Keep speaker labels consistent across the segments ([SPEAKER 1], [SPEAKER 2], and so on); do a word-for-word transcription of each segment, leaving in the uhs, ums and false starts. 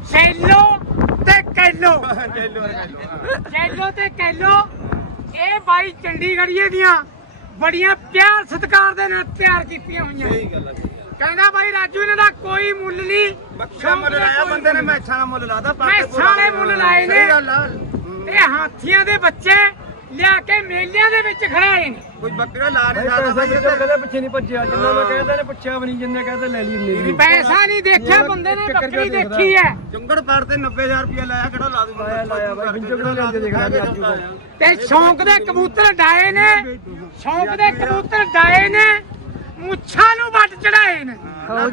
[SPEAKER 1] ਚੈਲੋ ਤੇ ਕੈਲੋ ਚੈਲੋ ਤੇ ਕੈਲੋ ਇਹ ਬਾਈ ਚੰਡੀਗੜ੍ਹੀਏ ਦੀਆਂ ਬੜੀਆਂ ਪਿਆਰ ਸਤਿਕਾਰ ਦੇ ਨਾਲ ਤਿਆਰ ਕੀਤੀਆਂ ਹੋਈਆਂ। ਸਹੀ ਗੱਲ ਹੈ। ਕਹਿੰਦਾ ਬਾਈ ਰਾਜੂ ਇਹਨਾਂ ਦਾ ਕੋਈ ਮੁੱਲ ਨਹੀਂ।
[SPEAKER 2] ਬੱਕਰਾ ਮੁੱਲ ਲਾਇਆ ਬੰਦੇ ਨੇ, ਮੈਸਾਂ ਦਾ ਮੁੱਲ ਲਾਦਾ।
[SPEAKER 1] ਮੈਸਾਂ ਦੇ ਮੁੱਲ ਲਾਏ ਨੇ। ਇਹ ਹਾਥੀਆਂ ਦੇ ਬੱਚੇ ਲਿਆ ਕੇ ਮੇਲਿਆਂ ਦੇ ਵਿੱਚ ਖੜਾਏ ਨੇ।
[SPEAKER 2] ਕੋਈ ਬੱਕਰਾ ਲਾ ਨਹੀਂ ਸਕਦਾ ਬਾਈ, ਕਦੇ ਪਿੱਛੇ ਨਹੀਂ ਭੱਜਿਆ। ਜਿੰਨਾ ਮੈਂ ਕਹਿੰਦਾ ਨੇ ਪੁੱਛਿਆ ਵੀ ਨਹੀਂ, ਜਿੰਨੇ ਕਹਿੰਦੇ ਲੈ ਲਈ ਮੇਰੀ।
[SPEAKER 1] ਪੈਸਾ ਨਹੀਂ ਦੇਖਿਆ ਬੰਦੇ ਨੇ, ਬੱਕਰੀ ਦੇਖੀ ਹੈ।
[SPEAKER 2] ਚੁੰਗੜ ਪਾੜ ਤੇ ਨੱਬੇ ਹਜ਼ਾਰ ਰੁਪਇਆ ਲਾਇਆ, ਕਿਹੜਾ ਲਾ ਦੂ ਬੰਦਾ। ਲਾਇਆ ਬਾਈ ਬਿੰਜੋ ਕਿਹੜਾ ਲੈਂਦੇ ਦੇਖਣਾ।
[SPEAKER 1] ਤੇ ਸ਼ੌਂਕ ਦੇ ਕਬੂਤਰ ਡਾਏ ਨੇ, ਸ਼ੌਂਕ ਦੇ ਕਬੂਤਰ ਡਾਏ ਨੇ, ਮੁੱਛਾਂ ਨੂੰ ਵੱਟ ਚੜਾਏ ਨੇ।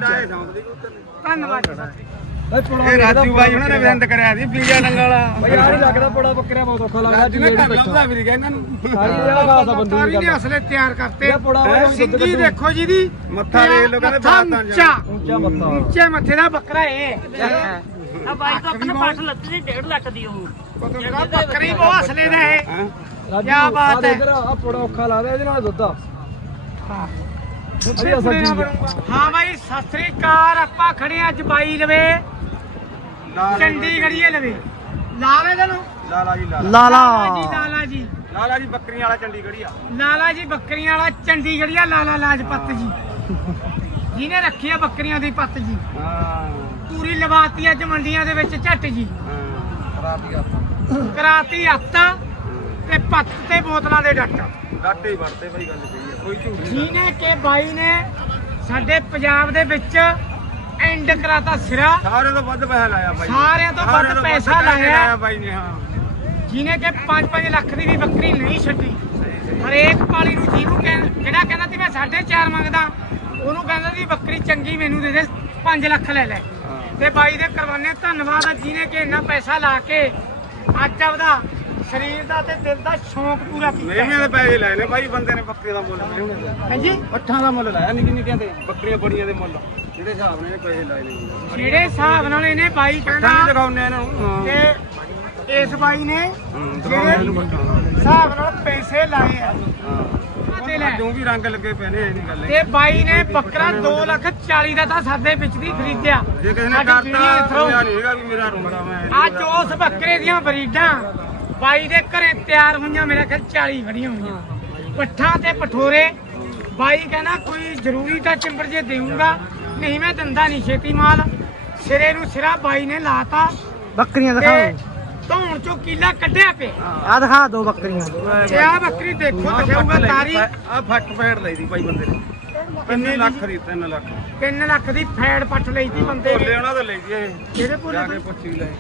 [SPEAKER 1] ਧੰਨਵਾਦ।
[SPEAKER 2] ਇਹ ਰਾਜੂ ਬਾਈ ਉਹਨਾਂ ਨੇ ਬੇਨਤ ਕਰਿਆ ਸੀ ਪੀਜਾ ਡੰਗ ਵਾਲਾ।
[SPEAKER 3] ਬਈ ਯਾਰ ਹੀ ਲੱਗਦਾ ਬੜਾ ਬੱਕਰਾ ਬਹੁਤ ਔਖਾ ਲੱਗਦਾ ਜੀ।
[SPEAKER 2] ਘਰ ਲੱਭਦਾ ਵੀ ਨਹੀਂ ਇਹਨਾਂ ਨੂੰ।
[SPEAKER 3] ਸਾਰੀ ਜਗ੍ਹਾ ਖਾਸਾ ਬੰਦੂ
[SPEAKER 1] ਸਾਰੀ
[SPEAKER 3] ਦੀ
[SPEAKER 1] ਨੇ ਅਸਲੇ ਤਿਆਰ ਕਰਤੇ।
[SPEAKER 3] ਬੜਾ
[SPEAKER 1] ਸਿੰਗੀ ਦੇਖੋ ਜੀ ਦੀ
[SPEAKER 2] ਮੱਥਾ ਦੇਖ ਲੋ, ਕਹਿੰਦੇ ਬਾਤਾਂ
[SPEAKER 1] ਉੱਚਾ
[SPEAKER 3] ਉੱਚਾ ਮੱਥਾ,
[SPEAKER 1] ਉੱਚੇ ਮੱਥੇ ਦਾ ਬੱਕਰਾ ਇਹ
[SPEAKER 4] ਆ ਬਾਈ ਤੋਂ ਆਪਣਾ ਪੱਠ ਲੱਤੀ ਸੀ ਡੇਢ ਲੱਖ ਦੀ। ਉਹ
[SPEAKER 1] ਬੱਕਰੀ ਬਹੁਤ ਅਸਲੇ ਦਾ ਇਹ।
[SPEAKER 3] ਰਾਜੂ
[SPEAKER 1] ਕਿਆ ਬਾਤ ਹੈ।
[SPEAKER 3] ਇਧਰ ਆ ਬੜਾ ਔਖਾ ਲੱਗਦਾ ਇਹਦੇ ਨਾਲ ਦੁੱਧ ਆ।
[SPEAKER 1] ਹਾਂ
[SPEAKER 3] ਅਸੀਂ ਅਸਲ ਚੀਜ਼
[SPEAKER 1] ਹਾਂ ਬਾਈ ਸਤਿ ਸ੍ਰੀ ਅਕਾਲ। ਆਪਾਂ ਖੜੇ ਅੱਜ ਬਾਈ ਲਵੇ ਚੰਡੀਗੜ੍ਹੀਏ ਲਵੇ। ਲਾਵੇ ਤੈਨੂੰ
[SPEAKER 2] ਲਾਲਾ ਜੀ ਲਾਲਾ
[SPEAKER 1] ਲਾਲਾ ਜੀ ਲਾਲਾ ਜੀ
[SPEAKER 2] ਲਾਲਾ ਜੀ ਬੱਕਰੀਆਂ ਵਾਲਾ ਚੰਡੀਗੜ੍ਹੀ ਆ।
[SPEAKER 1] ਲਾਲਾ ਜੀ ਬੱਕਰੀਆਂ ਵਾਲਾ ਚੰਡੀਗੜ੍ਹੀਆ ਲਾਲਾ ਲਾਜਪਤ ਜੀ ਜਿਹਨੇ ਰੱਖੀ ਆ ਬੱਕਰੀਆਂ ਦੀ ਪੱਤ ਜੀ।
[SPEAKER 2] ਹਾਂ
[SPEAKER 1] ਪੂਰੀ ਲਵਾਤੀ ਅੱਜ ਮੰਡੀਆਂ ਦੇ ਵਿੱਚ ਝੱਟ ਜੀ।
[SPEAKER 2] ਕਰਾਤੀ ਆ
[SPEAKER 1] ਕਰਾਤੀ ਹੱਤ ਤੇ ਪੱਤ ਤੇ ਬੋਤਲਾਂ ਦੇ ਡੱਟ।
[SPEAKER 2] ਡਾਟੇ ਹੀ ਵਰਤੇ ਬਾਈ, ਗੱਲ ਸਹੀ ਹੈ, ਕੋਈ ਝੂਠ ਨਹੀਂ।
[SPEAKER 1] ਜਿਹਨੇ ਕਿ ਬਾਈ ਨੇ ਸਾਡੇ ਪੰਜਾਬ ਦੇ ਵਿੱਚ ਐਂਡ ਕਰਾਤਾ ਸਿਰਾ।
[SPEAKER 2] ਸਾਰਿਆਂ ਤੋਂ ਵੱਧ ਪੈਸਾ ਲਾਇਆ ਬਾਈ,
[SPEAKER 1] ਸਾਰਿਆਂ ਤੋਂ ਵੱਧ ਪੈਸਾ ਲਾਇਆ
[SPEAKER 2] ਬਾਈ ਨੇ। ਹਾਂ
[SPEAKER 1] ਜਿਹਨੇ ਕਿ ਪੰਜ ਪੰਜ ਲੱਖ ਦੀ ਵੀ ਬੱਕਰੀ ਨਹੀਂ ਛੱਡੀ। ਹਰੇਕ ਪਾਲੀ ਨੂੰ ਜਿਹਨੂੰ ਕਹਿ- ਜਿਹੜਾ ਕਹਿੰਦਾ ਸੀ ਮੈਂ ਸਾਢੇ ਚਾਰ ਮੰਗਦਾ, ਉਹਨੂੰ ਕਹਿੰਦਾ ਸੀ ਬੱਕਰੀ ਚੰਗੀ ਮੈਨੂੰ ਦੇ ਦੇ, ਪੰਜ ਲੱਖ ਲੈ ਲੈ। ਤੇ ਬਾਈ ਦੇ ਕਰਵਾਨੇ ਧੰਨਵਾਦ ਆ ਜਿਹਨੇ ਕਿ ਇੰਨਾ ਪੈਸਾ ਲਾ ਕੇ ਅੱਜ ਆਪਦਾ ਸਰੀਰ ਦਾ ਤੇ ਦਿਲ ਦਾ ਸ਼ੌਂਕ ਪੂਰਾ ਕੀਤਾ।
[SPEAKER 2] ਮਹਿੰਗੀਆਂ ਦੇ ਪੈਸੇ ਲਾਏ ਨੇ ਬਾਈ ਬੰਦੇ ਨੇ ਬੱਕਰੀ ਦਾ ਮੁੱਲ।
[SPEAKER 1] ਹਾਂਜੀ
[SPEAKER 2] ਪੱਠਾਂ ਦਾ ਮੁੱਲ ਲਾਇਆ, ਨਿੱਕੀ ਨਿੱਕੀਆਂ ਤੇ ਬੱਕਰੀਆਂ ਬੜੀਆਂ ਦੇ ਮੁੱਲ ਜਿਹੜੇ ਹਿਸਾਬ ਨਾਲ ਇਹਨੇ ਪੈਸੇ ਲਾਏ ਨੇ।
[SPEAKER 1] ਜਿਹੜੇ ਹਿਸਾਬ ਨਾਲ ਇਹਨੇ ਬਾਈ ਕਹਿੰਦਾ
[SPEAKER 2] ਪੱਠਾਂ ਵੀ ਦਿਖਾਉਂਦੇ ਇਹਨਾਂ ਨੂੰ
[SPEAKER 1] ਤੇ ਇਸ ਬਾਈ ਨੇ
[SPEAKER 2] ਦਿਖਾਉਂਦੇ
[SPEAKER 1] ਜਿਹੜੇ
[SPEAKER 2] ਇਹਨੂੰ ਪੱਠਾਂ।
[SPEAKER 1] ਹਿਸਾਬ ਨਾਲ ਪੈਸੇ ਲਾਏ ਆ ਤੇ ਲੈ
[SPEAKER 2] ਜੋ ਵੀ ਰੰਗ ਲੱਗੇ ਪਏ ਨੇ, ਇਹ ਨਹੀਂ ਗੱਲ
[SPEAKER 1] ਤੇ ਬਾਈ ਨੇ ਬੱਕਰਾ ਦੋ ਲੱਖ ਚਾਲੀ ਦਾ ਤਾਂ ਸਾਡੇ ਵਿੱਚ ਦੀ ਖਰੀਦਿਆ।
[SPEAKER 2] ਜੇ ਕਿਸੇ ਨੇ
[SPEAKER 1] ਸਾਡੀ
[SPEAKER 2] ਕਰਤਾ
[SPEAKER 1] ਵੀਡੀਓ through।
[SPEAKER 2] ਇਹ ਨਹੀਂ ਹੈਗਾ ਵੀ ਮੇਰਾ ਰੋਂਦਾ ਮੈਂ।
[SPEAKER 1] ਅੱਜ ਉਸ ਬੱਕਰੇ ਦੀਆਂ ਬਰੀਡਾਂ ਬਾਈ ਦੇ ਘਰੇ ਤਿਆਰ ਹੋਈਆਂ, ਮੇਰੇ ਖਿਆਲ ਚਾਲੀ ਖੜੀਆਂ ਹੋਈਆਂ ਪੱਠਾਂ ਤੇ ਪਠੋਰੇ। ਬਾਈ ਕਹਿੰਦਾ ਕੋਈ ਜ਼ਰੂਰੀ ਤਾਂ ਚਿੰਬੜ ਜੇ ਦੇਊਂਗਾ, ਨਹੀਂ ਮੈਂ ਦੰਦਾ ਨਹੀਂ ਛੇਤੀ ਮਾਲ। ਸਿਰੇ ਨੂੰ ਸਿਰਾ ਬਾਈ ਨੇ ਲਾਤਾ।
[SPEAKER 3] ਬੱਕਰੀਆਂ
[SPEAKER 1] ਧੌਣ ਚੋਂ ਕੀਲਾ ਕੱਢਿਆ ਪਿਆ।
[SPEAKER 3] ਆ ਦਿਖਾ ਦੋ ਬੱਕਰੀਆਂ।
[SPEAKER 1] ਤੇ ਆ ਬੱਕਰੀ ਦੇਖੋ ਦਿਖਾਊਗਾ ਤਾਰੀ।
[SPEAKER 2] ਆ ਫੱਟ ਫੈੜ ਲਈ ਦੀ ਬਾਈ ਬੰਦੇ ਨੇ। ਕਿੰਨੇ ਲੱਖ ਦੀ? ਤਿੰਨ ਲੱਖ
[SPEAKER 1] ਤਿੰਨ ਲੱਖ ਦੀ ਫੈੜ ਪੱਟ ਲਈ ਸੀ ਬੰਦੇ
[SPEAKER 2] ਭੋਲੇ
[SPEAKER 1] ਨੇ।
[SPEAKER 2] ਉਹਨਾਂ ਤੋਂ ਲਈ ਦੀ ਇਹ।
[SPEAKER 1] ਕਿਹੜੇ ਭੋਲੇ
[SPEAKER 2] ਜਾ ਕੇ
[SPEAKER 1] ਤੋਂ?
[SPEAKER 2] ਪੁੱਛੀ ਲੈ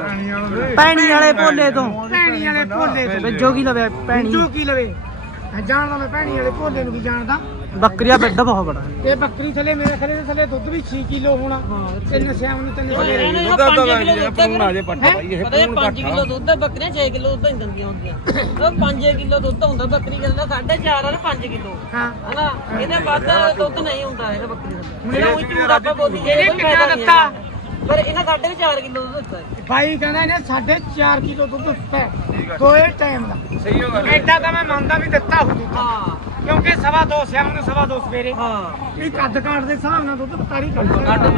[SPEAKER 3] ਪੈਣੀ ਵਾਲੇ ਭੋਲੇ ਤੋਂ।
[SPEAKER 1] ਭੈਣੀ ਵਾਲੇ ਭੋਲੇ ਤੋਂ।
[SPEAKER 3] ਵਿੱਚੋਂ ਕੀ ਲਵੇ ਪੈਣੀ?
[SPEAKER 1] ਜੋ ਕੀ ਲਵੇ ਜਾਣਦਾ ਮੈਂ ਭੈਣੀ ਵਾਲੇ ਭੋਲੇ ਨੂੰ ਵੀ ਜਾਣਦਾ।
[SPEAKER 3] ਬੱਕਰੀਆ ਬੈੱਡ ਬਹੁਤ ਬੜਾ।
[SPEAKER 1] ਤੇ ਬੱਕਰੀ ਥੱਲੇ ਮੇਰੇ ਥੱਲੇ ਦੇ ਥੱਲੇ ਦੁੱਧ ਵੀ ਛੇ ਕਿਲੋ ਹੋਣਾ। ਤਿੰਨ ਸਿਆਮ ਨੂੰ ਤਿੰਨ
[SPEAKER 2] ਦੁੱਧ ਦਾ ਪੂਣ ਆ ਜੇ ਪੱਟ ਬਾਈ ਇਹ
[SPEAKER 4] ਪਤਾ ਪੰਜ ਕਿਲੋ ਦੁੱਧ ਬੱਕਰੀਆਂ ਛੇ ਕਿਲੋ ਦੁੱਧ ਨਹੀਂ ਦਿੰਦੀਆਂ ਹੁੰਦੀਆਂ। ਉਹ ਪੰਜ ਕਿਲੋ ਦੁੱਧ ਹੁੰਦਾ ਬੱਕਰੀ ਕਹਿੰਦਾ ਸਾਢੇ ਚਾਰ ਔਰ ਪੰਜ ਕਿਲੋ
[SPEAKER 1] ਹਾਂ
[SPEAKER 4] ਹਨਾ। ਇਹਦੇ ਵੱਧ ਦੁੱਧ ਨਹੀਂ ਹੁੰਦਾ ਇਹਦਾ ਬੱਕਰੀ ਦਾ।
[SPEAKER 1] ਹੁਣ
[SPEAKER 4] ਜਿਹੜਾ ਉਹ ਝੂਠ ਆਪਾਂ ਬੋਲੀਏ
[SPEAKER 1] ਇਹਨੇ ਕਿੰਨਾ ਦਿੱਤਾ?
[SPEAKER 4] ਪਰ ਇਹਨਾਂ ਸਾਢੇ ਚਾਰ ਕਿਲੋ ਦੁੱਧ ਦਿੱਤਾ ਹੈ।
[SPEAKER 1] ਬਾਈ ਕਹਿੰਦਾ ਇਹਨੇ ਸਾਢੇ ਚਾਰ ਕਿਲੋ ਦੁੱਧ ਦਿੱਤਾ ਹੈ ਦੋਏ ਟਾਈਮ ਦਾ।
[SPEAKER 2] ਸਹੀ ਹੋ ਗੱਲ।
[SPEAKER 1] ਐਡਾ ਤਾਂ ਮੈਂ ਮੰਨਦਾ ਵੀ ਦਿੱਤਾ ਹੋ ਦੁੱਧ,
[SPEAKER 4] ਹਾਂ
[SPEAKER 1] ਕਿਉਂਕਿ ਸਵਾ ਦੋ ਸਿਆਮ ਨੂੰ ਸਵਾ ਦੋ ਸਵੇਰੇ।
[SPEAKER 4] ਹਾਂ
[SPEAKER 1] ਵੀ ਕੱਦ ਕਾਟ ਦੇ ਹਿਸਾਬ ਨਾਲ ਦੁੱਧ ਤਾਰੀ ਕੱਢ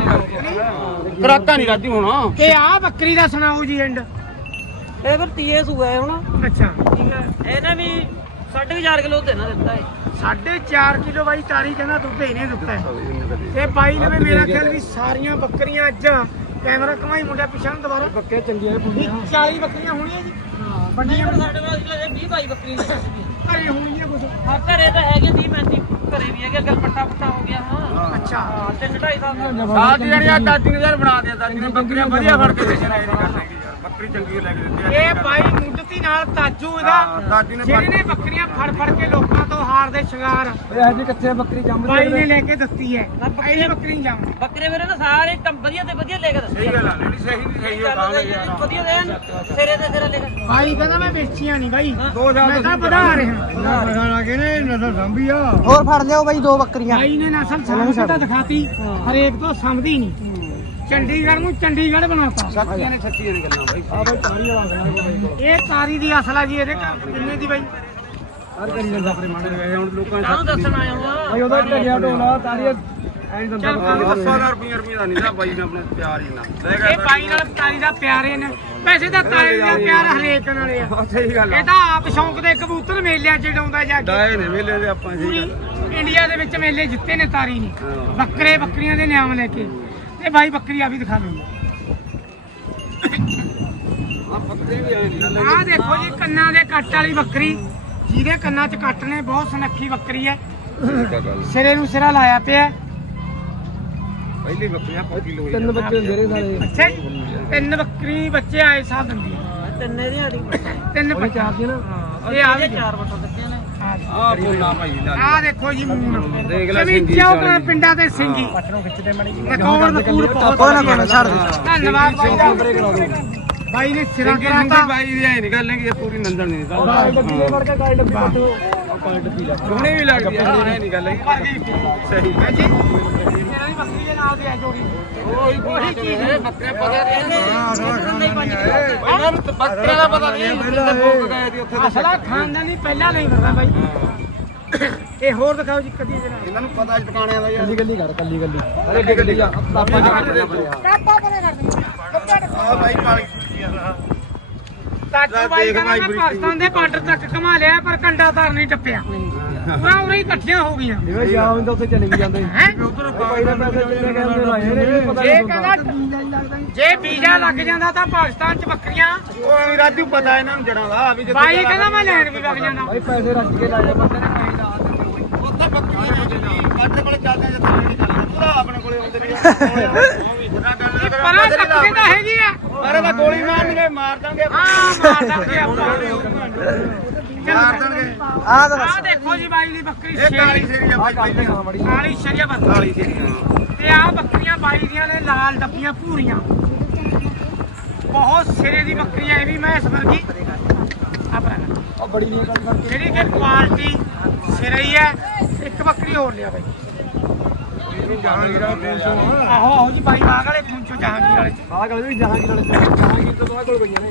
[SPEAKER 2] ਖਰਾਕਾ ਨਹੀਂ ਰਾਜੂ ਹੁਣ।
[SPEAKER 1] ਤੇ ਆ ਬੱਕਰੀ ਦਾ ਸੁਣਾਓ ਜੀ ਐਂਡ।
[SPEAKER 4] ਇਹ ਫਿਰ ਤੀਏ ਸੂਆ ਹੈ ਹੁਣ।
[SPEAKER 1] ਅੱਛਾ
[SPEAKER 4] ਠੀਕ ਹੈ, ਇਹਨੇ ਵੀ ਸਾਢੇ ਚਾਰ ਕਿਲੋ ਦੁੱਧ ਇਹਨਾਂ ਦਿੱਤਾ ਹੈ।
[SPEAKER 1] ਸਾਢੇ ਚਾਰ ਕਿਲੋ ਬਾਈ ਤਾਰੀ ਕਹਿੰਦਾ ਦੁੱਧ ਇਹਨੇ ਦਿੱਤਾ ਹੈ। ਤੇ ਬਾਈ ਨੇ ਮੇਰਾ ਖਿਆਲ ਵੀ ਸਾਰੀਆਂ ਬੱਕਰੀਆਂ ਅੱਜ ਕੈਮਰਾ ਕਮਾਈ ਮੁੰਡਿਆ ਪਿਛਾਂ ਨੂੰ ਦੁਬਾਰਾ
[SPEAKER 3] ਬੱਕੇ ਚੰਗੀਆਂ ਪੂਰੀਆਂ।
[SPEAKER 1] ਚਾਲੀ ਬੱਕਰੀਆਂ ਹੋਣੀਆਂ ਜੀ।
[SPEAKER 4] ਹਾਂ ਵੱਡੀਆਂ ਹੁਣ ਸਾਡੇ ਕੋਲ ਵੀਹ ਬਾਈ ਬੱਕਰੀ ਨੇ।
[SPEAKER 1] ਘਰੇ ਹੋਣਗੀਆਂ ਕੁਝ।
[SPEAKER 4] ਹਾਂ ਘਰੇ ਤਾਂ ਹੈਗੇ ਵੀਹ ਪੈਂਤੀ ਘਰੇ ਵੀ ਹੈਗੇ। ਅਗਰ ਪੱਟਾ ਪੁੱਟਾ ਹੋ ਗਿਆ। ਹਾਂ
[SPEAKER 1] ਅੱਛਾ
[SPEAKER 4] ਹਾਂ ਤਿੰਨ ਢਾਈ ਸਾਲ ਦਾ।
[SPEAKER 2] ਸਾਲ ਦੀ ਯਾਰ ਦਾਦੀ ਨੇ ਯਾਰ ਬਣਾ ਦਿਆ। ਦਾਦੀ ਨੇ ਬੱਕਰੀਆਂ ਵਧੀਆ ਫੜ ਕੇ ਵੇਚਣਾ। ਇਹ ਨਹੀਂ ਗੱਲ ਹੈਗੀ ਯਾਰ, ਬੱਕਰੀ ਚੰਗੀ ਲੈ ਕੇ ਦਿੱਤੀ
[SPEAKER 1] ਇਹ ਬਾਈ ਮੁੱਢਤੀ ਨਾਲ ਤਾਜੂ
[SPEAKER 2] ਹਾਂ,
[SPEAKER 1] ਇਹਦਾ
[SPEAKER 2] ਦਾਦੀ ਨੇ
[SPEAKER 1] ਜਿਹੜੇ ਨੇ ਬੱਕਰੀਆਂ ਫੜ ਫੜ ਕੇ ਲੋਕਾਂ ਤੋਂ ਹਾਰ ਦੇ ਸ਼ਿੰਗਾਰ
[SPEAKER 3] ਇਹ ਜੀ ਕਿੱਥੇ ਬੱਕਰੀ ਜੰਮਦੀ
[SPEAKER 1] ਬਾਈ ਨੇ ਲੈ ਕੇ ਦਿੱਤੀ ਹੈ। ਇਹ ਬੱਕਰੀ ਨਹੀਂ ਜਾਵਾਂ
[SPEAKER 4] ਬੱਕਰੇ ਮੇਰੇ ਨਾ ਸਾਰੇ ਟੰ ਵਧੀਆ ਤੇ ਵਧੀਆ ਲੈ ਕੇ ਦੱਸੇ।
[SPEAKER 2] ਸਹੀ ਗੱਲ ਆ। ਨਹੀਂ ਸਹੀ ਨਹੀਂ ਸਹੀ ਹੋ
[SPEAKER 4] ਗੱਲ
[SPEAKER 2] ਯਾਰ।
[SPEAKER 4] ਵਧੀਆ ਦੇਣ ਸਿਰੇ ਤੇ ਸਿਰੇ ਲੈ ਕੇ।
[SPEAKER 1] ਬਾਈ ਕਹਿੰਦਾ ਮੈਂ ਵੇਚੀਆਂ ਨਹੀਂ ਬਾਈ,
[SPEAKER 2] ਦੋ ਹਜ਼ਾਰ
[SPEAKER 1] ਮੈਂ ਤਾਂ ਵਧਾ ਰਿਹਾ।
[SPEAKER 2] ਪਠਾਣਾ ਕਿਹਨੇ ਨਸਲ ਸੰਭੀ ਆ।
[SPEAKER 3] ਹੋਰ ਫੜ ਲਿਓ ਬਾਈ ਦੋ ਬੱਕਰੀਆਂ।
[SPEAKER 1] ਬਾਈ ਨੇ ਨਸਲ ਸਾਂਭ ਕੇ ਤਾਂ ਦਿਖਾਤੀ, ਹਰੇਕ ਤੋਂ ਸਮਝਦੀ ਨਹੀਂ। ਚੰਡੀਗੜ੍ਹ ਨੂੰ ਚੰਡੀਗੜ੍ਹ ਬਣਾਤਾ।
[SPEAKER 2] ਸੱਚੀਆਂ ਨੇ ਸੱਚੀਆਂ ਨੇ ਗੱਲਾਂ ਬਾਈ।
[SPEAKER 3] ਆ ਬਾਈ ਤਾਰੀ ਵਾਲਾ ਬਾਈ।
[SPEAKER 1] ਇਹ ਕਾਰੀ ਦੀ ਅਸਲ ਆ ਜੀ। ਇਹਦੇ ਘਰ ਕਿੰਨੇ ਦੀ ਬਾਈ?
[SPEAKER 3] ਹਰ ਕਰੀ ਜਾਂਦਾ ਆਪਣੇ ਮਾੜੇ
[SPEAKER 2] ਹੁਣ ਲੋਕਾਂ
[SPEAKER 4] ਕਾਹਨੂੰ ਦੱਸਣ ਆਇਆ ਹਾਂ।
[SPEAKER 3] ਬਾਈ ਉਹਦਾ ਢੱਡਿਆ ਢੋਲਾ ਤਾਰੀ ਐਂ
[SPEAKER 1] ਚੱਲ
[SPEAKER 3] ਦੰਦਾ
[SPEAKER 1] ਕਰ ਲਓ।
[SPEAKER 2] ਸੌ ਰੁਪਏ ਰੁਪਏ ਦਾ ਨਹੀਂ ਦਾ ਬਾਈ ਨੇ ਆਪਣੇ ਪਿਆਰ ਹੀ ਨਾ
[SPEAKER 1] ਇਹ ਬਾਈ ਨਾਲ ਤਾਰੀ ਦਾ ਪਿਆਰ ਹੈ ਨਾ ਵੈਸੇ ਤਾਂ ਤਾਰੀ ਦਾ ਪਿਆਰ ਹਰੇਕ ਨਾਲ ਆ
[SPEAKER 2] ਹਾਂ ਸਹੀ ਗੱਲ ਆ
[SPEAKER 1] ਇਹ ਤਾਂ ਆਪ ਸ਼ੌਂਕ ਦੇ ਕਬੂਤਰ ਮੇਲਿਆਂ 'ਚ ਡਾਉਂਦਾ ਜਾ ਕੇ
[SPEAKER 2] ਡਾਏ ਨੇ ਮੇਲੇ ਦੇ ਆਪਾਂ ਸਹੀ ਗੱਲ
[SPEAKER 1] ਪੂਰੀ ਇੰਡੀਆ ਦੇ ਵਿੱਚ ਮੇਲੇ ਜਿੱਤੇ ਨੇ ਤਾਰੀ ਨੇ
[SPEAKER 2] ਹਾਂ।
[SPEAKER 1] ਬੱਕਰੇ ਬੱਕਰੀਆਂ ਦੇ ਨਿਆਮ ਲੈ ਕੇ ਤੇ ਬਾਈ ਬੱਕਰੀ ਆ ਵੀ ਦਿਖਾ ਲਓ
[SPEAKER 2] ਆ ਪੱਤੇ ਵੀ ਆਏ ਨਹੀਂ
[SPEAKER 1] ਆਹ ਦੇਖੋ ਜੀ ਕੰਨਾਂ ਦੇ ਕੱਟ ਵਾਲੀ ਬੱਕਰੀ ਜਿਹਦੇ ਕੰਨਾਂ 'ਚ ਕੱਟ ਨੇ ਬਹੁਤ ਸੁਨੱਖੀ ਬੱਕਰੀ ਹੈ ਸਿਰੇ ਨੂੰ ਸਿਰਾ ਲਾਇਆ ਪਿਆ
[SPEAKER 2] ਪਹਿਲੀ ਬੱਕਰੀਆਂ ਪੰਜ ਕਿਲੋ ਹੋਈ
[SPEAKER 3] ਤਿੰਨ ਬੱਚੇ ਹੁੰਦੇ ਨੇ ਸਾਰੇ
[SPEAKER 1] ਅੱਛਾ ਜੀ ਤਿੰਨ ਬੱਕਰੀ ਬੱਚੇ ਆਏ ਸਾਹ ਦਿੰਦੀ ਹੈ
[SPEAKER 4] ਤਿੰਨੇ ਦਿਹਾੜੀ
[SPEAKER 1] ਤਿੰਨ
[SPEAKER 3] ਉਹਨੇ
[SPEAKER 1] ਬੱਚੇ
[SPEAKER 3] ਚਾਰ ਦੀ ਨਾ
[SPEAKER 1] ਇਹ ਆ ਵੀ
[SPEAKER 4] ਚਾਰ ਬੱਟਾ ਦਿੱਤੇ ਨੇ
[SPEAKER 2] ਆ ਬੋਲਣਾ ਭਾਈ ਲਾ
[SPEAKER 1] ਆਹ ਦੇਖੋ ਜੀ ਮੂੰਹ
[SPEAKER 2] ਦੇਖ ਲੈ
[SPEAKER 1] ਜਿਵੇਂ
[SPEAKER 2] ਸਿੰਗੀ
[SPEAKER 1] ਚੌਕ
[SPEAKER 2] ਵਾਲੀ।
[SPEAKER 1] ਪਿੰਡਾਂ ਦੇ ਸਿੰਘੀ
[SPEAKER 3] ਪੱਟਣੋਂ ਖਿੱਚਦੇ ਮੜੀ
[SPEAKER 1] ਨਕੌੜ ਨਕੂੜ ਬਹੁਤ
[SPEAKER 3] ਕੋਈ ਨਾ ਕੋਈ ਨਾ ਛੱਡ ਦੇ
[SPEAKER 1] ਧੰਨਵਾਦ ਬਾਈ ਦਾ ਬਾਈ ਨੇ ਸਿਰਾ
[SPEAKER 2] ਸਿੰਗੀ
[SPEAKER 1] ਕਰਾਤਾ
[SPEAKER 2] ਬਾਈ ਦੀ ਆਈ ਨਹੀਂ ਗੱਲ ਕਿ ਪੂਰੀ ਨੰਦਣ ਨਹੀਂ
[SPEAKER 3] ਕਾਲ ਡੱਬੀ ਦੇ ਵੜ ਕੇ ਕਾਲ ਡੱਬੀ ਪੱਟੋ ਕਾਲ ਡੱਬੀ ਲੈ
[SPEAKER 2] ਸੋਹਣੀ ਵੀ ਲੱਗਦੀ ਆ ਐ ਨਹੀਂ ਗੱਲ ਸਹੀ
[SPEAKER 1] ਹੈ ਜੀ ਇਹਨਾਂ ਦੀ ਬੱਕਰੀ ਦੇ ਨਾਲ ਦੀ ਹੈ ਜੋੜੀ
[SPEAKER 2] ਉਹੀ
[SPEAKER 1] ਉਹੀ ਚੀਜ਼ ਹੈ।
[SPEAKER 2] ਬੱਕਰੇ ਪਤਾ ਨਹੀਂ
[SPEAKER 4] ਨਹੀਂ ਪੰਜ ਕਿਲੋ
[SPEAKER 2] ਇਹਨਾਂ ਨੂੰ ਬੱਕਰੇ ਦਾ ਪਤਾ ਨਹੀਂ ਜਿੱਥੇ ਭੋਗ ਗਏ ਸੀ ਉੱਥੇ
[SPEAKER 1] ਅਸਲਾ ਖਾਨਦਾਨੀ ਪਹਿਲਾਂ ਨਹੀਂ ਕਰਦਾ ਬਾਈ ਇਹ ਹੋਰ ਦਿਖਾਓ ਜੀ ਕਦੀ ਇਹਦੇ ਨਾਲ
[SPEAKER 2] ਇਹਨਾਂ ਨੂੰ ਪਤਾ ਟਿਕਾਣਿਆਂ ਦਾ ਯਾਰ
[SPEAKER 3] ਕੱਲੀ ਕੱਲੀ ਕਰ ਕੱਲੀ ਕੱਲੀ ਅਰੇ ਡਿੱਗ ਡਿੱਗ ਆਪਾਂ ਜਾ ਕੇ
[SPEAKER 1] ਕਾਪਾ ਬਣੇ ਕਰ ਦਿੰਦੇ
[SPEAKER 2] ਆ ਬਾਈ ਕਾਲੀ
[SPEAKER 1] ਤਾਜੂ ਬਾਈ ਕਹਿੰਦਾ ਮੈਂ ਪਾਕਿਸਤਾਨ ਦੇ ਬਾਰਡਰ ਤੱਕ ਘਮਾ ਲਿਆ ਪਰ ਕੰਡਾ ਤਾਰ ਨਹੀਂ ਟੱਪਿਆ ਪੂਰਾ ਉਰੇ ਹੀ ਇਕੱਠੀਆਂ ਹੋ ਗਈਆਂ
[SPEAKER 3] ਜਿਵੇਂ ਜਾ ਹੁੰਦਾ ਉੱਥੇ ਚਲੇ ਵੀ ਜਾਂਦੇ
[SPEAKER 1] ਹੈ
[SPEAKER 3] ਉਧਰ ਭਾਈ ਦਾ ਪੈਸੇ ਕਿੰਨੇ ਕਹਿੰਦੇ ਲਾਏ ਨੇ ਇਹ ਪਤਾ
[SPEAKER 1] ਜੇ
[SPEAKER 3] ਨਹੀਂ
[SPEAKER 1] ਕਹਿੰਦਾ ਜੇ ਵੀਜ਼ਾ ਲੱਗ ਜਾਂਦਾ ਤਾਂ ਪਾਕਿਸਤਾਨ ਚ ਬੱਕਰੀਆਂ
[SPEAKER 2] ਉਹ ਰਾਜੂ ਪਤਾ ਇਹਨਾਂ ਨੂੰ ਜੜਾਂ ਦਾ ਵੀ
[SPEAKER 1] ਬਾਈ ਕਹਿੰਦਾ ਮੈਂ ਲੈਣ ਵੀ ਵਗ ਜਾਂਦਾ
[SPEAKER 3] ਭਾਈ ਪੈਸੇ ਰੱਖ ਕੇ ਲਾਇਆ ਬੰਦੇ ਨੇ ਪੈਸੇ ਲਾ ਦਿੰਦੇ
[SPEAKER 2] ਉੱਥੇ ਬੱਕਰੀਆਂ ਨੇ ਜਿਹੜੀ ਸਾਡੇ ਕੋਲੇ ਚੱਲਦੇ ਆ ਜਿੱਥੇ ਲੈਣੇ ਚੱਲਦੇ ਪੂਰਾ ਆਪਣੇ ਕੋਲੇ ਹੁੰਦੇ ਨੇ
[SPEAKER 1] ਇਹ ਪਰਾਂ ਤੱਕ ਕੇ ਤਾਂ ਹੈਗੀ ਆ
[SPEAKER 2] ਮਾਰੇ ਦਾ ਗੋਲੀ ਮਾਰਨਗੇ ਮਾਰ ਦਾਂਗੇ
[SPEAKER 1] ਹਾਂ ਮਾਰ ਦਾਂਗੇ ਆਪਾਂ
[SPEAKER 2] ਮਾਰ ਦਾਂਗੇ
[SPEAKER 3] ਆਹ ਤਾਂ
[SPEAKER 1] ਆਹ ਦੇਖੋ ਜੀ ਬਾਈ ਦੀ ਬੱਕਰੀ
[SPEAKER 2] ਇਹ ਕਾਲੀ
[SPEAKER 1] ਸ਼ੇਰੀ
[SPEAKER 2] ਸੇਰੀ ਆ ਬਾਈ ਪਹਿਲੀ
[SPEAKER 3] ਮੜੀ
[SPEAKER 1] ਕਾਲੀ ਸ਼ਰੀਆ ਬੱਕਰੀ
[SPEAKER 2] ਕਾਲੀ ਸੇਰੀ
[SPEAKER 1] ਤੇ ਆਹ ਬੱਕਰੀਆਂ ਬਾਈ ਦੀਆਂ ਨੇ ਲਾਲ ਡੱਬੀਆਂ ਭੂਰੀਆਂ ਬਹੁਤ ਸਿਰੇ ਦੀ ਬੱਕਰੀ ਹੈ ਇਹ ਵੀ ਮੈਂ ਇਸ ਵਰਗੀ ਆਪਣਾ
[SPEAKER 3] ਆ ਬੜੀ ਨਹੀਂ ਗੱਲ ਕਰਕੇ
[SPEAKER 1] ਜਿਹੜੀ ਕਿ ਕੁਆਲਿਟੀ ਸਿਰੇ ਹੀ ਹੈ ਇੱਕ ਬੱਕਰੀ ਹੋਰ ਲਿਆ ਬਾਈ ਆਹੋ ਆਹੋ ਜੀ ਬਾਈ ਬਾਗ ਵਾਲੇ ਪੁੰਚੋ ਜਹਾਂਗੀਰ ਵਾਲੇ
[SPEAKER 3] ਆਹ ਗੱਲ ਵੀ ਜਹਾਂਗੀਰ ਵਾਲੇ ਜਹਾਂਗੀਰ ਤੋਂ ਬਾਹਰ ਕੋਲ ਗਈਆਂ ਨੇ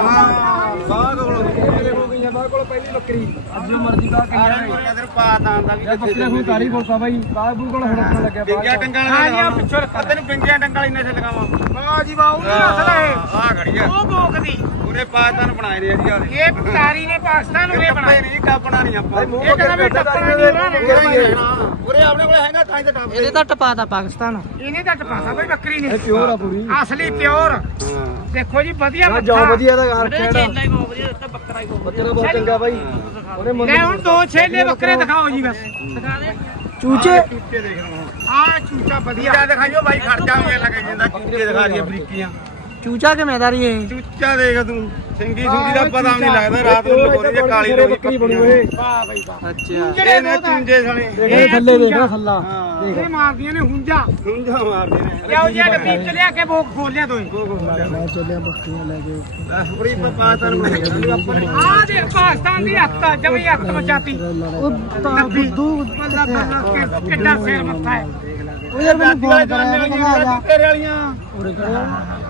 [SPEAKER 2] ਬਾਗ ਕੋਲ
[SPEAKER 3] ਮੇਰੇ ਕੋਲ ਗਈਆਂ ਬਾਹਰ ਕੋਲ ਪਹਿਲੀ ਬੱਕਰੀ ਅੱਜ ਜੋ ਮਰਜ਼ੀ ਬਾਹਰ
[SPEAKER 2] ਆਰੇ
[SPEAKER 3] ਗਈਆਂ
[SPEAKER 2] ਕੋਲ ਇਧਰ ਪਾ ਦਾਂ ਦਾ ਵੀ
[SPEAKER 3] ਇਹ ਬੱਕਰੀਆਂ ਕੋਈ ਤਾਰੀ ਬੋਲਦਾ ਬਾਈ ਬਾਬੂ ਕੋਲ ਹੜਕਣ ਲੱਗਿਆ
[SPEAKER 2] ਬਿੰਗਿਆ ਟੰਗਾਂ
[SPEAKER 1] ਹਾਂ ਜੀ ਆ ਪਿੱਛੋਂ ਰੱਖਾ
[SPEAKER 2] ਤੈਨੂੰ ਬਿੰਗਿਆ ਟੰਗਾਂ ਵਾਲੀ ਨਸਲ ਲਗਾਵਾਂ
[SPEAKER 1] ਵਾਹ ਜੀ ਵਾਹ ਉਹ ਨਹੀਂ ਅਸਲ ਹੈ
[SPEAKER 2] ਆ ਖੜੀ ਆ
[SPEAKER 1] ਉਹ ਬੋਕਦੀ
[SPEAKER 2] ਪੂਰੇ ਪਾਕਿਸਤਾਨ ਬਣਾਏ ਨੇ ਜੀ ਆਲੇ
[SPEAKER 1] ਇਹ ਪਟਾਰੀ ਨੇ ਪਾਕਿਸਤਾਨ ਨੂੰ
[SPEAKER 2] ਇਹ
[SPEAKER 1] ਬਣਾਇਆ
[SPEAKER 2] ਨਹੀਂ ਟਾਪਣਾ ਨਹੀਂ ਆਪਾਂ
[SPEAKER 1] ਇਹ ਕਹਿੰਦਾ ਵੀ ਟੱਪਣਾ ਨਹੀਂ ਉਹਨਾਂ ਨੇ
[SPEAKER 2] ਉਰੇ ਆਪਣੇ ਕੋਲ ਹੈਗਾ ਤਾਂ ਹੀ ਤਾਂ ਟੱਪ
[SPEAKER 4] ਇਹਦੇ ਤਾਂ ਟਪਾਤਾ ਪਾਕਿਸਤਾਨ
[SPEAKER 1] ਇਹਨੇ ਤਾਂ ਟਪਾਸਾ ਬਈ ਬੱਕਰੀ ਨੇ
[SPEAKER 3] ਇਹ ਪਿਓਰ ਆ ਪੂਰੀ
[SPEAKER 1] ਅਸਲੀ ਪਿਓਰ
[SPEAKER 2] ਹਾਂ
[SPEAKER 1] ਦੇਖੋ ਜੀ ਵਧੀਆ
[SPEAKER 3] ਆ ਜਾ
[SPEAKER 1] ਮੱਥਾ
[SPEAKER 3] ਵਧੀਆ ਦਾ ਘਰ
[SPEAKER 4] ਉਹਨੇ
[SPEAKER 3] ਕਿਹੜਾ
[SPEAKER 4] ਚੇਲਾ ਹੀ ਬਹੁਤ ਵਧੀਆ ਦਿੱਤਾ ਬੱਕਰਾ ਹੀ ਬਹੁਤ
[SPEAKER 3] ਬੱਕਰਾ ਬਹੁਤ ਚੰਗਾ ਬਾਈ ਉਹਨੇ
[SPEAKER 1] ਲੈ
[SPEAKER 3] ਮੰਨ
[SPEAKER 1] ਹੁਣ ਦੋ ਛੇਲੇ ਬੱਕਰੇ ਦਿਖਾਓ ਜੀ ਬਸ
[SPEAKER 4] ਦਿਖਾ ਦੇ
[SPEAKER 3] ਚੂਚੇ
[SPEAKER 2] ਚੂਚੇ ਦੇਖ ਲਓ
[SPEAKER 1] ਆਹ ਚੂਚਾ ਵਧੀਆ
[SPEAKER 2] ਚੂਚਾ ਦਿਖਾਈਓ ਬਾਈ ਖਰਚਾ ਹੋਇਆ ਲੱਗ ਜਾਂਦਾ ਚੂਚੇ ਦਿਖਾ ਰਹੀ ਬਰੀਕੀਆਂ
[SPEAKER 4] ਚੂਚਾ ਕਿਵੇਂਦਾਰੀ ਇਹ
[SPEAKER 2] ਚੂਚਾ ਦੇਖ ਤੂੰ ਸਿੰਗੀ ਸੁੰਗੀ ਦਾ ਪਤਾ ਨਹੀਂ ਲੱਗਦਾ ਰਾਤ ਨੂੰ ਲਗੋਰੀ ਜੇ ਕਾਲੀ ਹੋ ਗਈ
[SPEAKER 3] ਬੱਕਰੀ ਬਣੀ ਓਏ
[SPEAKER 1] ਵਾਹ ਬਈ ਵਾਹ
[SPEAKER 4] ਅੱਛਾ
[SPEAKER 2] ਇਹ ਨੇ ਚੁੰਝੇ ਸਾਲੇ
[SPEAKER 3] ਦੇਖ ਇਹ ਥੱਲੇ ਦੇਖ ਨਾ ਥੱਲਾ
[SPEAKER 1] ਇਹ ਮਾਰਦੀਆਂ ਨੇ ਹੁੰਜਾ
[SPEAKER 2] ਚੁੰਝਾ ਮਾਰਦੇ ਨੇ
[SPEAKER 1] ਲਿਆਓ ਜੀ ਇੱਕ ਪੀਪ ਲਿਆ ਕੇ ਬੋਕ ਖੋਲ ਲਿਆ ਦੋਏ
[SPEAKER 3] ਮੈਂ ਚੱਲਿਆ ਬੱਕਰੀਆਂ ਲੈ ਕੇ
[SPEAKER 2] ਪੂਰੀ ਪਾਕਿਸਤਾਨ ਬਣਾਈ ਜਾਂਦੀ ਆਪਾਂ ਨੇ
[SPEAKER 1] ਆਹ ਦੇਖ ਪਾਕਿਸਤਾਨ ਦੀ ਹੱਥ ਜਮੀ ਹੱਥ ਮਚਾਤੀ
[SPEAKER 3] ਉਹ ਤਾਂ ਬੁੱਧੂ
[SPEAKER 1] ਬੱਲਾ ਬੱਲਾ ਕਿ- ਕਿੱਡਾ ਸਿਰ ਮੱਥਾ ਹੈ
[SPEAKER 3] ਉਹ ਯਾਰ ਮੈਨੂੰ ਫੋਨ ਕਰਾਇਆ ਮੈਂ ਕਿਹਾ ਆ ਜਾ
[SPEAKER 2] ਤੇਰੇ ਵਾਲੀਆਂ
[SPEAKER 3] ਉਰੇ ਕਰਿਆ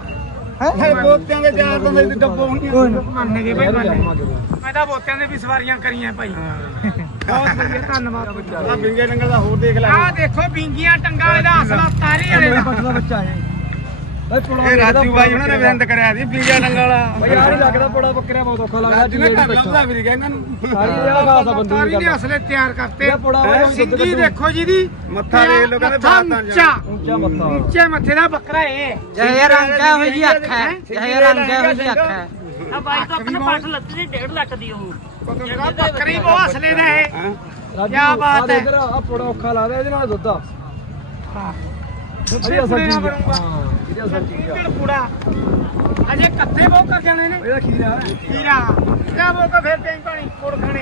[SPEAKER 2] ਹੈ ਬੋਤਿਆਂ ਦੇ ਚਾਰ ਤੋਂ ਦੇ ਡੱਬੋ ਹੁੰਦੀਆਂ
[SPEAKER 3] ਕੋਈ ਨਾ
[SPEAKER 1] ਮੰਨ ਗਏ ਬਈ ਮੰਨ ਗਏ ਮੈਂ ਤਾਂ ਬੋਤਿਆਂ ਦੇ ਵੀ ਸਵਾਰੀਆਂ ਕਰੀਆਂ ਭਾਈ ਬਹੁਤ ਵਧੀਆ ਧੰਨਵਾਦ
[SPEAKER 2] ਆ ਬਿੰਗੇ ਡੰਗਲ ਦਾ ਹੋਰ ਦੇਖ ਲੈ
[SPEAKER 1] ਆਹ ਦੇਖੋ ਬਿੰਗੀਆਂ ਟੰਗਾਂ ਵਾਲੇ ਦਾ ਅਸਲਾ ਤਾਰੀ ਵਾਲੇ ਦਾ
[SPEAKER 3] ਪੱਟ ਦਾ ਬੱਚਾ ਹੈ ਬਾਈ ਪੁੜਾ
[SPEAKER 2] ਇਹ ਰਾਜੂ ਬਾਈ ਉਹਨਾਂ ਨੇ ਬੇਨਤ ਕਰਿਆ ਸੀ ਬਿੰਗੇ ਡੰਗਲ
[SPEAKER 3] ਬਾਈ
[SPEAKER 2] ਵਾਲਾ
[SPEAKER 3] ਯਾਰ ਹੀ ਲੱਗਦਾ ਪੁੜਾ ਬੱਕਰਾ ਬਹੁਤ ਔਖਾ ਲੱਗਦਾ
[SPEAKER 2] ਰਾਜੂ ਨੇ ਘਰ ਲੱਭਦਾ ਵੀ ਗਿਆ ਇਹਨਾਂ ਨੂੰ
[SPEAKER 3] ਸਾਰੀ ਜਗ੍ਹਾ ਖਾਸਾ ਬੰਦੂ
[SPEAKER 1] ਤਾਰੀ
[SPEAKER 3] ਦੀ
[SPEAKER 1] ਨੇ
[SPEAKER 3] ਗੱਲ
[SPEAKER 1] ਅਸਲੇ ਤਿਆਰ ਕਰਤੇ
[SPEAKER 3] ਇਹ ਪੁੜਾ ਵਾ, ਉਹ ਦੁੱਧ
[SPEAKER 1] ਸਿੰਗੀ
[SPEAKER 3] ਕੱਢੂ।
[SPEAKER 1] ਦੇਖੋ ਜੀ ਦੀ
[SPEAKER 2] ਮੱਥਾ ਵੇਖ ਲਓ, ਕਹਿੰਦੇ
[SPEAKER 1] ਮੱਥਾ
[SPEAKER 2] ਬਾਤਾਂ
[SPEAKER 1] ਉੱਚਾ
[SPEAKER 3] ਉੱਚਾ ਮੱਥਾ
[SPEAKER 1] ਉੱਚੇ ਮੱਥੇ ਦਾ ਬੱਕਰਾ ਇਹ
[SPEAKER 4] ਜਿਹੇ ਰੰਗ ਹੈ ਉਹੀ ਜੀ ਅੱਖ ਹੈ ਜਿਹੇ ਰੰਗ ਹੈ ਉਹੀ ਅੱਖ ਹੈ ਆ ਬਾਈ ਤੋਂ ਆਪਣਾ ਪੱਠ ਲੱਤੀ ਸੀ ਡੇਢ ਲੱਖ ਦੀ ਉਹ
[SPEAKER 1] ਪਤੰਗਾ ਬੱਕਰੀ ਬਹੁਤ ਅਸਲੇ ਦਾ ਇਹ
[SPEAKER 2] ਹਾਂ
[SPEAKER 3] ਰਾਜੂ
[SPEAKER 1] ਕਿਆ ਬਾਤ
[SPEAKER 3] ਆਹ ਦੇਖ
[SPEAKER 1] ਹੈ।
[SPEAKER 3] ਰਾ ਆ ਪੁੜਾ ਔਖਾ ਲੱਗਦਾ ਇਹਦੇ ਨਾਲ ਦੁੱਧ ਆ
[SPEAKER 1] ਹਾਂ
[SPEAKER 3] ਅਰੇ ਅਸਲ ਚੀਜ਼ ਆ।
[SPEAKER 1] ਬਣੂਗਾ
[SPEAKER 3] ਹਾਂ ਇਹਦੀ ਅਸਲ ਚੀਜ਼ ਆ
[SPEAKER 1] ਕਿਹੜਾ ਪੂੜਾ ਅਜੇ ਕੱਥੇ ਬਹੁਤ ਕਰ ਜਾਣੇ ਨੇ
[SPEAKER 3] ਇਹਦਾ ਖੀਰਾ
[SPEAKER 1] ਹੀਰਾ ਜਾ ਬੋ ਕੇ ਫਿਰ ਟੈਂ ਪਾਣੀ ਕੋੜ ਖਾਣੇ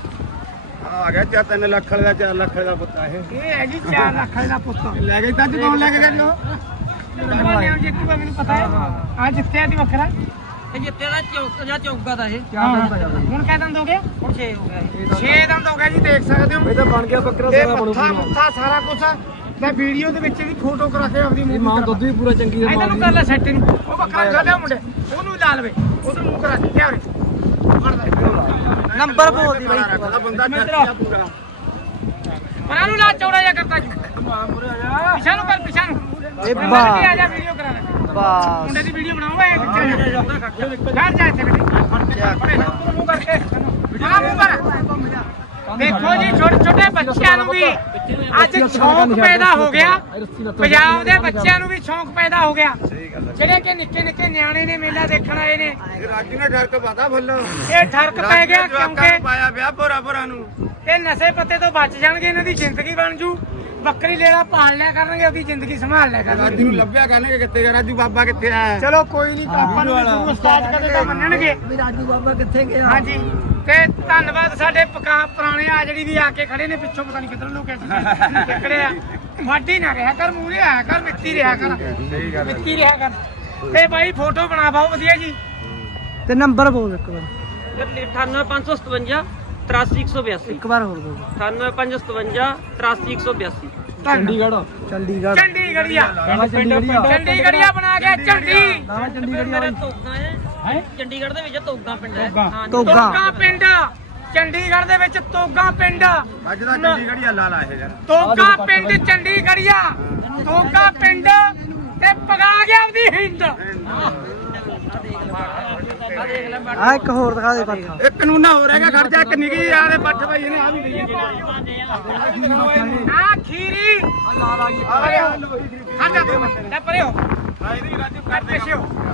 [SPEAKER 1] ਆ
[SPEAKER 2] ਆ ਗਿਆ ਚਾ ਤਿੰਨ ਲੱਖ ਵਾਲੇ ਦਾ ਚਾਰ ਲੱਖ ਵਾਲੇ ਦਾ ਪੁੱਤਾ ਇਹ
[SPEAKER 1] ਇਹ ਹੈ ਜੀ ਚਾਰ ਲੱਖ ਦਾ ਪੁੱਤ
[SPEAKER 2] ਲੈ ਕੇ ਤਾਂ ਕੌਣ ਲੈ ਕੇ ਗਿਆ ਜੋ
[SPEAKER 1] ਨਾਮ ਜਿੱਤੂਗਾ ਮੈਨੂੰ ਪਤਾ ਹੈ ਆ ਜਿੱਤਿਆ ਦੀ ਵੱਖਰਾ
[SPEAKER 4] ਇਹ ਜਿੱਤੇ ਦਾ ਚੌਕ ਜਾਂ ਚੌਗਾ ਦਾ ਇਹ
[SPEAKER 3] ਕਿਆ ਬਣਦਾ ਜਾਂਦਾ
[SPEAKER 1] ਹੁਣ ਕਹਿ ਦੰਦ ਹੋ ਗਿਆ
[SPEAKER 4] ਹੁਣ ਛੇ ਹੋ ਗਿਆ ਇਹ
[SPEAKER 1] ਛੇ ਦੰਦ ਹੋ ਗਿਆ ਜੀ ਦੇਖ ਸਕਦੇ ਹੋ
[SPEAKER 3] ਇਹ ਤਾਂ ਬਣ ਗਿਆ ਬੱਕਰਾ
[SPEAKER 1] ਇਹ
[SPEAKER 3] ਸਾਰਾ
[SPEAKER 1] ਮੱਥਾ
[SPEAKER 3] ਬਣੂਗਾ
[SPEAKER 1] ਮੁੱਥਾ ਸਾਰਾ ਕੁਝ ਮੈਂ ਵੀਡੀਓ ਦੇ ਵਿੱਚ ਵੀ ਫੋਟੋ ਕਰਾ ਕੇ ਆਪਦੀ
[SPEAKER 3] ਇਹ
[SPEAKER 1] ਮੂੰਹ
[SPEAKER 3] ਮਾਂ ਦੁੱਧ ਵੀ ਪੂਰਾ ਚੰਗੀ ਦਾ
[SPEAKER 1] ਇਹਨਾਂ ਨੂੰ ਕਰ ਲੈ ਸੈੱਟ ਨੂੰ ਉਹ ਬੱਕਰਾ ਛੱਡਿਆ ਮੁੰਡੇ ਉਹਨੂੰ ਲਾ ਲਵੇ ਉਧਰ ਮੂੰਹ ਕਰਾ ਕੇ ਕਿਆ ਰੇ
[SPEAKER 4] ਨੰਬਰ ਬੋਲਦੀ ਬਾਈ
[SPEAKER 2] ਬੰਦਾ ਬੰਦਾ ਪੂਰਾ
[SPEAKER 1] ਪਰਾਂ ਨੂੰ ਲਾ ਚੌੜਾ ਜਿਹਾ ਕਰਤਾ ਜੀ
[SPEAKER 2] ਮਾਮੂਰੇ ਆ ਜਾ
[SPEAKER 1] ਪਿਛਾ ਨੂੰ ਕਰ ਪਿਛਾ ਨੂੰ
[SPEAKER 3] ਇਹ
[SPEAKER 1] ਮੈਂ
[SPEAKER 3] ਵਾਹ।
[SPEAKER 1] ਵੀ ਆ ਜਾ ਵੀਡੀਓ ਕਰਾ ਲੈ
[SPEAKER 3] ਬਸ
[SPEAKER 1] ਮੁੰਡੇ ਦੀ ਵੀਡੀਓ ਬਣਾਉਂਗਾ ਇਹ ਕਿੱਥੇ ਜਾ ਜਾ ਇੱਥੇ ਬੇਟੇ ਮੂੰਹ ਕਰਕੇ ਆ ਮੂੰਹ ਕਰ ਦੇਖੋ ਜੀ ਛੋਟੇ ਛੋਟੇ ਬੱਚਿਆਂ ਨੂੰ ਵੀ ਅੱਜ ਸ਼ੌਂਕ ਪੈਦਾ ਹੋ ਗਿਆ ਪੰਜਾਬ ਦੇ ਬੱਚਿਆਂ ਨੂੰ ਵੀ ਸ਼ੌਂਕ ਪੈਦਾ ਹੋ ਗਿਆ ਜਿਹੜੇ ਕਿ ਨਿੱਕੇ ਨਿੱਕੇ ਨਿਆਣੇ ਨੇ ਮੇਲਾ ਦੇਖਣ ਆਏ ਨੇ
[SPEAKER 2] ਇਹ ਰਾਜੂ ਨੇ ਠਰਕ ਪਾਤਾ ਫੁੱਲ
[SPEAKER 1] ਇਹ ਠਰਕ ਪੈ ਗਿਆ ਕਿਉਂਕਿ
[SPEAKER 2] ਪਾਇਆ ਵਿਆਹ ਭੋਰਾ ਭੋਰਾ ਨੂੰ
[SPEAKER 1] ਇਹ ਨਸ਼ੇ ਪੱਤੇ ਤੋਂ ਬਚ ਜਾਣਗੇ ਇਹਨਾਂ ਦੀ ਜ਼ਿੰਦਗੀ ਬਣ ਜੂ ਬੱਕਰੀ ਲੇੜਾ ਪਾਲ ਲਿਆ ਕਰਨਗੇ ਉਹਦੀ ਜ਼ਿੰਦਗੀ ਸੰਭਾਲ ਲਿਆ ਕਰਨਗੇ
[SPEAKER 2] ਰਾਜੂ ਨੂੰ ਲੱਭਿਆ ਕਹਿੰਦੇ ਕਿੱਥੇ ਗਿਆ ਰਾਜੂ ਬਾਬਾ ਕਿੱਥੇ ਆਇਆ
[SPEAKER 1] ਚਲੋ ਕੋਈ ਨਹੀਂ ਆਪਾਂ ਨੂੰ ਗੁਰੂ ਉਸਤਾਦ ਕਦੇ ਤਾਂ ਮੰਨਣਗੇ
[SPEAKER 3] ਵੀ ਰਾਜੂ ਬਾਬਾ ਕਿੱਥੇ ਗਿਆ
[SPEAKER 1] ਹਾਂਜੀ ਤੇ ਧੰਨਵਾਦ ਸਾਡੇ ਪਕਾ ਪੁਰਾਣੇ ਆ ਜਿਹੜੀ ਵੀ ਆ ਕੇ ਖੜੇ ਨੇ ਪਿੱਛੋਂ ਪਤਾ ਨਹੀਂ ਕਿੱਧਰ ਲੋਕੇ ਟਿਕੜੇ ਆ ਵਾਢੀ ਨਾ ਰਿਹਾ ਕਰ ਮੂਹਰੇ ਆਇਆ ਕਰ ਮਿੱਟੀ ਰਿਹਾ ਕਰ ਮਿੱਟੀ ਰਿਹਾ ਕਰ ਤੇ ਬਾਈ ਫੋਟੋ ਬਣਾ ਪਾਓ ਵਧੀਆ ਜੀ
[SPEAKER 3] ਤੇ ਨੰਬਰ ਬੋਲ ਇੱਕ ਵਾਰ
[SPEAKER 4] ਅਠਾਨਵੇਂ ਪੰਜ ਸੌ ਸਤਵੰਜਾ ਤਰਾਸੀ ਇੱਕ ਸੌ ਬਿਆਸੀ
[SPEAKER 3] ਇੱਕ ਵਾਰ ਹੋਰ ਬੋਲ
[SPEAKER 4] ਅਠਾਨਵੇਂ ਪੰਜ ਸੌ ਸਤਵੰਜਾ ਤਰਾਸੀ ਇੱਕ ਸੌ ਬਿਆਸੀ
[SPEAKER 3] ਚੰਡੀਗੜ੍ਹ ਚੰਡੀਗੜ੍ਹ
[SPEAKER 1] ਚੰਡੀਗੜ੍ਹੀਆ
[SPEAKER 3] ਗਾਣਾ ਚੰਡੀਗੜ੍ਹੀਆ
[SPEAKER 1] ਚੰਡੀਗੜ੍ਹੀਆ ਬਣਾ ਕੇ ਝੰਡੀ
[SPEAKER 3] ਗਾਣਾ ਚੰਡੀਗੜ੍ਹੀਆ
[SPEAKER 4] ਮੇਰਾ ਤੋਗਾ ਹੈ ਚੰਡੀਗੜ੍ਹ ਦੇ ਵਿੱਚ ਤੋਗਾ ਪਿੰਡ ਹੈ ਹਾਂ
[SPEAKER 3] ਤੋਗਾ।
[SPEAKER 1] ਤੋਗਾ ਪਿੰਡ ਚੰਡੀਗੜ੍ਹ ਦੇ ਵਿੱਚ ਤੋਗਾ ਪਿੰਡ
[SPEAKER 2] ਅੱਜ ਦਾ ਚੰਡੀਗੜ੍ਹ ਲਾ ਲਾ ਇਹ ਯਾਰ
[SPEAKER 1] ਤੋਗਾ ਪਿੰਡ ਚੰਡੀਗੜ੍ਹੀਆ ਤੋਗਾ ਪਿੰਡ ਤੇ ਪਗਾ ਗਿਆ ਉਹਦੀ ਹਿੰਦ
[SPEAKER 3] ਆ ਇੱਕ ਹੋਰ ਦਿਖਾ ਦੇ ਪੱਠਾ
[SPEAKER 2] ਇੱਕ ਕਾਨੂੰਨਾ ਹੋ ਰਿਹਾ ਖੜ ਜਾ ਇੱਕ ਨਿੱਕੀ ਯਾਰ ਪੱਠ ਭਾਈ ਇਹਨੇ ਆ ਵੀ ਲਈ
[SPEAKER 1] ਆ ਖੀਰੀ
[SPEAKER 3] ਲਾਲ ਆ ਗਈ
[SPEAKER 1] ਪਰੇ ਹੋ ਖਾਂਦਾ ਲੈ ਪਰੇ ਹੋ
[SPEAKER 2] ਆ ਇਹਦੀ ਰਾਜੂ
[SPEAKER 1] ਕਰ ਪਿੱਛੇ ਹੋ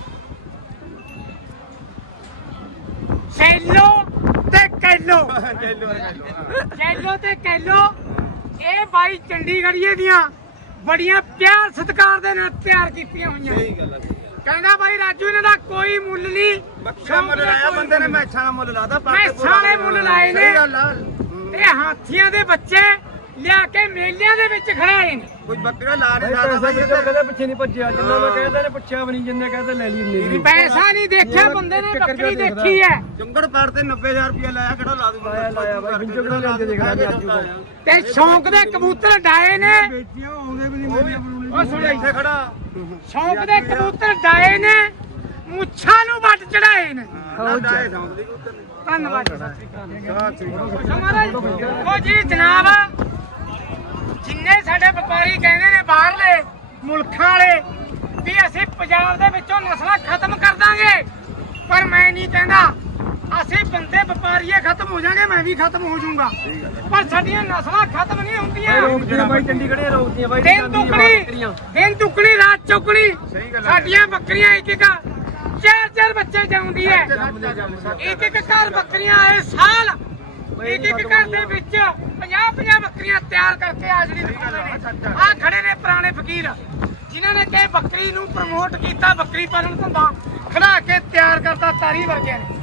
[SPEAKER 1] ਸੈਲੋ ਤੇ ਕੈਲੋ ਕੈਲੋ ਤੇ ਕੈਲੋ ਇਹ ਬਾਈ ਚੰਡੀਗੜ੍ਹੀਏ ਦੀਆਂ ਬੜੀਆਂ ਪਿਆਰ ਸਤਿਕਾਰ ਦੇ ਨਾਲ ਤਿਆਰ ਕੀਤੀਆਂ ਹੋਈਆਂ ਕਹਿੰਦਾ ਬਾਈ ਰਾਜੂ ਇਹਨਾਂ ਦਾ ਕੋਈ ਮੁੱਲ ਨਹੀਂ
[SPEAKER 2] ਬੱਕਾ ਮੁੱਲ ਲਾਇਆ ਬੰਦੇ ਨੇ ਮੈਛਾਂ ਦਾ ਮੁੱਲ ਲਾਦਾ
[SPEAKER 1] ਮੈਂ ਸਾਰੇ ਮੁੱਲ ਲਾਏ ਨੇ
[SPEAKER 2] ਸਹੀ ਗੱਲ ਆ।
[SPEAKER 1] ਤੇ ਹਾਥੀਆਂ ਦੇ ਬੱਚੇ ਲਿਆ ਕੇ ਮੇਲਿਆਂ ਦੇ ਵਿੱਚ ਖੜਾਏ ਨੇ
[SPEAKER 2] ਕੋਈ ਬੱਕਰਾ ਲਾ ਨਹੀਂ
[SPEAKER 3] ਪੈਸੇ
[SPEAKER 2] ਸਕਦਾ
[SPEAKER 3] ਵਿੱਚੋਂ ਕਦੇ ਪਿੱਛੇ ਨਹੀਂ ਭੱਜਿਆ ਜਿੰਨਾ ਮੈਂ ਕਹਿੰਦਾ ਨੇ ਪੁੱਛਿਆ ਵੀ ਨਹੀਂ ਜਿੰਨੇ ਕਹਿੰਦੇ ਲੈ ਲਈ ਮੇਰੀ
[SPEAKER 1] ਪੈਸਾ ਨਹੀਂ ਦੇਖਿਆ ਬੰਦੇ ਨੇ ਬੱਕਰੀ ਦੇਖੀ ਹੈ
[SPEAKER 2] ਚੁੰਗੜ ਪਾੜ ਤੇ ਨੱਬੇ ਹਜ਼ਾਰ ਰੁਪਏ ਲਾਇਆ ਕਿਹੜਾ ਲਾ ਦੂ
[SPEAKER 3] ਲਾਇਆ ਲਾਇਆ ਬਾਈ ਬਿੰਜੋ ਕਿਹੜਾ ਲੈਂਦੇ ਦੇਖ ਲੈ ਰਾਜੂ ਕੋਲ
[SPEAKER 1] ਤੇ ਸ਼ੌਂਕ ਦੇ ਕਬੂਤਰ ਡਾਏ ਨੇ
[SPEAKER 3] ਬੇਟੀਆਂ ਆਉਂਦੇ ਵੀ ਨਹੀਂ ਮੇਰੀਆਂ ਬਣਾਉਣੀ
[SPEAKER 1] ਉਹ ਸੁਣ
[SPEAKER 2] ਇੱਥੇ ਖੜਾ
[SPEAKER 1] ਸ਼ੌਂਕ ਦੇ ਕਬੂਤਰ ਡਾਏ ਨੇ ਮੁੱਛਾਂ ਨੂੰ ਵੱਟ ਚੜਾਏ ਨੇ
[SPEAKER 2] ਹੋ ਜਾਏ ਸੌਂਦੀ ਉੱਤਰ
[SPEAKER 1] ਧੰਨਵਾਦ ਜੀ, ਸਤਿ ਸ਼੍ਰੀ ਅਕਾਲ
[SPEAKER 2] ਸਤਿ ਸ੍ਰੀ ਅਕਾਲ
[SPEAKER 1] ਮਹਾਰਾਜ ਉਹ ਜੀ ਜਨਾਬ ਜਿੰਨੇ ਸਾਡੇ ਵਪਾਰੀ ਕਹਿੰਦੇ ਨੇ ਬਾਹਰਲੇ ਮੁਲਕਾਂ ਵਾਲੇ ਵੀ ਅਸੀਂ ਪੰਜਾਬ ਦੇ ਵਿੱਚੋਂ ਨਸਲਾਂ ਖਤਮ ਕਰ ਦਾਂਗੇ ਪਰ ਮੈਂ ਨਹੀਂ ਕਹਿੰਦਾ ਅਸੀਂ ਬੰਦੇ ਵਪਾਰੀਏ ਖਤਮ ਹੋ ਜਾਾਂਗੇ ਮੈਂ ਵੀ ਖਤਮ ਹੋ ਜਾਊਂਗਾ ਪਰ ਸਾਡੀਆਂ ਨਸਲਾਂ ਖਤਮ ਨਹੀਂ ਹੁੰਦੀਆਂ
[SPEAKER 3] ਰੋਕਦੀਆਂ ਬਾਈ ਚੰਡੀਗੜ੍ਹ ਰੋਕਦੀਆਂ ਬਾਈ
[SPEAKER 1] ਦਿਨ ਦੁੱਕਣੀ ਦਿਨ ਦੁੱਕਣੀ ਰਾਤ ਚੁੱਕਣੀ ਸਾਡੀਆਂ ਬੱਕਰੀਆਂ ਇੱਕ ਇੱਕ ਚਾਰ ਚਾਰ ਬੱਚੇ ਜਾਉਂਦੀ ਹੈ ਇੱਕ ਇੱਕ ਘਰ ਬੱਕਰੀਆਂ ਆਏ ਸਾਲ ਇੱਕ ਇੱਕ ਘਰ ਦੇ ਵਿੱਚ ਪੰਜਾਹ ਪੰਜਾਹ ਬੱਕਰੀਆਂ ਤਿਆਰ ਕਰਕੇ ਆ ਜਿਹੜੀ ਆ ਖੜੇ ਨੇ ਪੁਰਾਣੇ ਫਕੀਰ ਜਿਨ੍ਹਾਂ ਨੇ ਕਿ ਬੱਕਰੀ ਨੂੰ ਪ੍ਰਮੋਟ ਕੀਤਾ ਬੱਕਰੀ ਪਾਲਣ ਧੰਦਾ ਖੜਾ ਕੇ ਤਿਆਰ ਕਰਤਾ ਤਾਰੀ ਵਰਗਿਆਂ ਨੇ